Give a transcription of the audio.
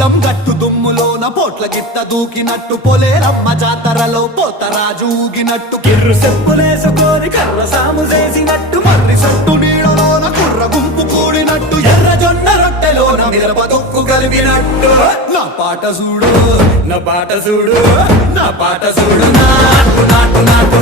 పొలం గట్టు దుమ్ములోన పోట్ల గిత్త దూకినట్టు పొలేరమ్మ జాతరలో పోతరాజు ఊగినట్టు కిర్రు చెప్పులేసుకొని కర్ర సాము చేసినట్టు మర్రి సట్టు నీడలోన కుర్ర గుంపు కూడినట్టు ఎర్ర జొన్న రొట్టెలోన మిరప తొక్కు కలిపినట్టు నా పాట చూడు నా పాట చూడు నా పాట చూడు నాటు నాటు నాటు